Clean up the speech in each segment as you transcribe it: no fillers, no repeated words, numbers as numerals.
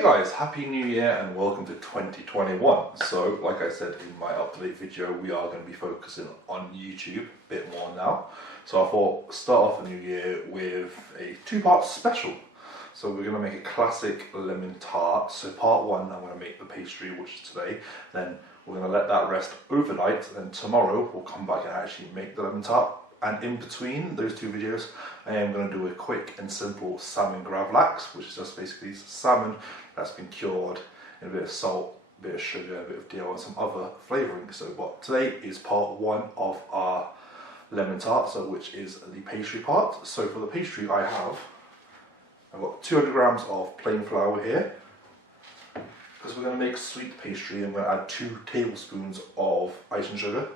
Hey guys, Happy New Year and welcome to 2021. So, like I said in my up-to-date video, we are going to be focusing on YouTube a bit more now. So I thought start off the new year with a two-part special. So we're going to make a classic lemon tart. So part one, I'm going to make the pastry, which is today. Then we're going to let that rest overnight. Then tomorrow we'll come back and actually make the lemon tart. And in between those two videos, I am going to do a quick and simple salmon gravlax, which is just basically salmon that's been cured in a bit of salt, a bit of sugar, a bit of dill, and some other flavouring. So, but today is part one of our lemon tart, so which is the pastry part. So for the pastry, I've got 200 grams of plain flour here. Because we're going to make sweet pastry, I'm going to add 2 tablespoons of icing sugar.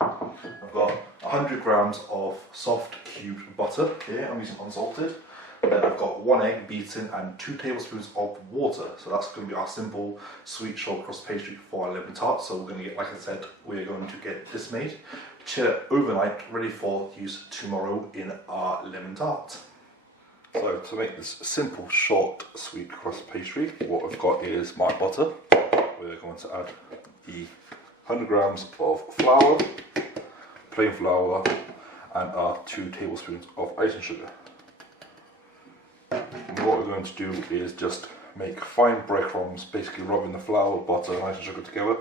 I've got 100 grams of soft cubed butter here, I'm using unsalted. And then I've got 1 egg beaten and 2 tablespoons of water. So that's going to be our simple sweet short crust pastry for our lemon tart. So we're going to get, like I said, we're going to get this made, chill it overnight, ready for use tomorrow in our lemon tart. So to make this simple short sweet crust pastry, what I've got is my butter. We're going to add the 100 grams of flour, plain flour, and our 2 tablespoons of icing sugar. And what we're going to do is just make fine breadcrumbs, basically rubbing the flour, butter, and icing sugar together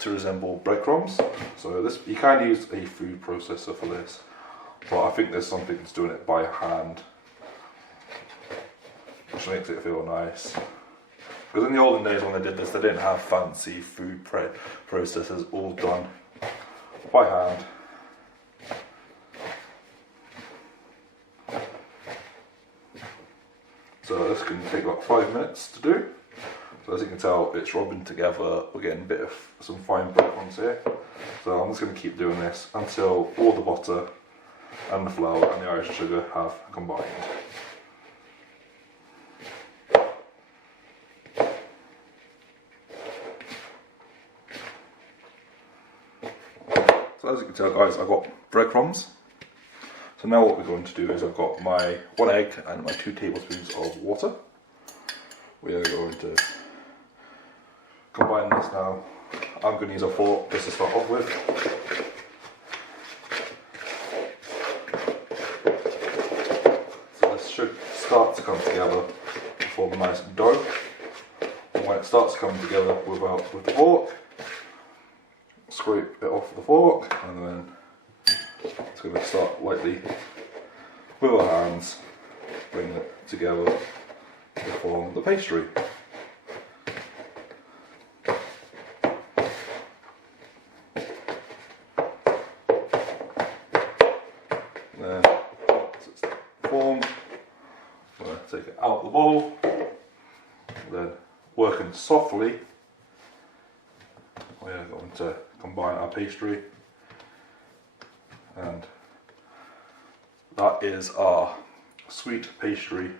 to resemble breadcrumbs. So this, you can use a food processor for this, but I think there's something that's doing it by hand, which makes it feel nice. Because in the olden days when they did this, they didn't have fancy food processors, all done by hand. So this can take about 5 minutes to do. So as you can tell, it's rubbing together. We're getting a bit of some fine breadcrumbs here. So I'm just going to keep doing this until all the butter and the flour and the Irish sugar have combined. So as you can tell guys, I've got breadcrumbs. So now what we're going to do is I've got my 1 egg and my 2 tablespoons of water. We are going to combine this now. I'm going to use a fork just to start off with. So this should start to come together to form a nice dough. And when it starts coming together with the fork, scrape it off the fork, and then it's going to start lightly with our hands, bring it together to form the pastry. Then once it's formed, I'm going to take it out of the bowl, then working softly, we're going to combine our pastry, and that is our sweet pastry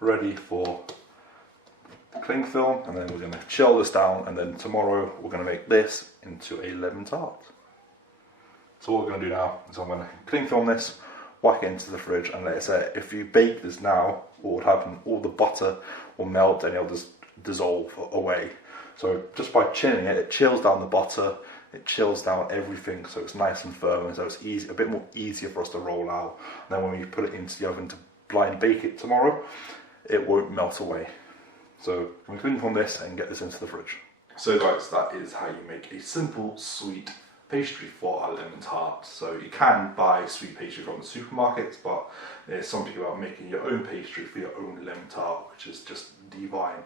ready for cling film. And then we're going to chill this down, and then tomorrow we're going to make this into a lemon tart. So what we're going to do now is I'm going to cling film this, whack it into the fridge, and let it set. If you bake this now, what would happen, all the butter will melt and it'll just dissolve away. So just by chilling it, it chills down the butter, it chills down everything, so it's nice and firm, and so it's easy, a bit more easier for us to roll out. And then when we put it into the oven to blind bake it tomorrow, it won't melt away. So I'm going to clean from this and get this into the fridge. So guys, that is how you make a simple sweet pastry for our lemon tart. So you can buy sweet pastry from the supermarkets, but there's something about making your own pastry for your own lemon tart, which is just divine.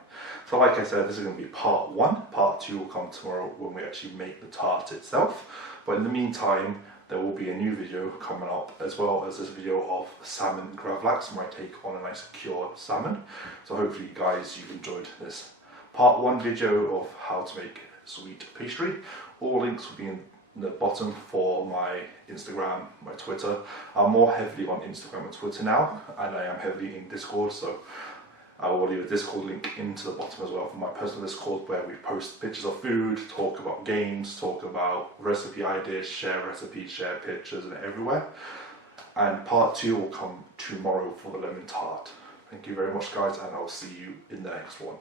So like I said, this is going to be part one. Part two will come tomorrow when we actually make the tart itself. But in the meantime, there will be a new video coming up, as well as this video of salmon gravlax, my take on a nice cured salmon. So hopefully guys, you've enjoyed this part one video of how to make sweet pastry. All links will be in the bottom for my Instagram, my Twitter. I'm more heavily on Instagram and Twitter now, and I am heavily in Discord, so I will leave a Discord link into the bottom as well for my personal Discord, where we post pictures of food, talk about games, talk about recipe ideas, share recipes, share pictures, and everywhere. And part two will come tomorrow for the lemon tart. Thank you very much, guys, and I'll see you in the next one.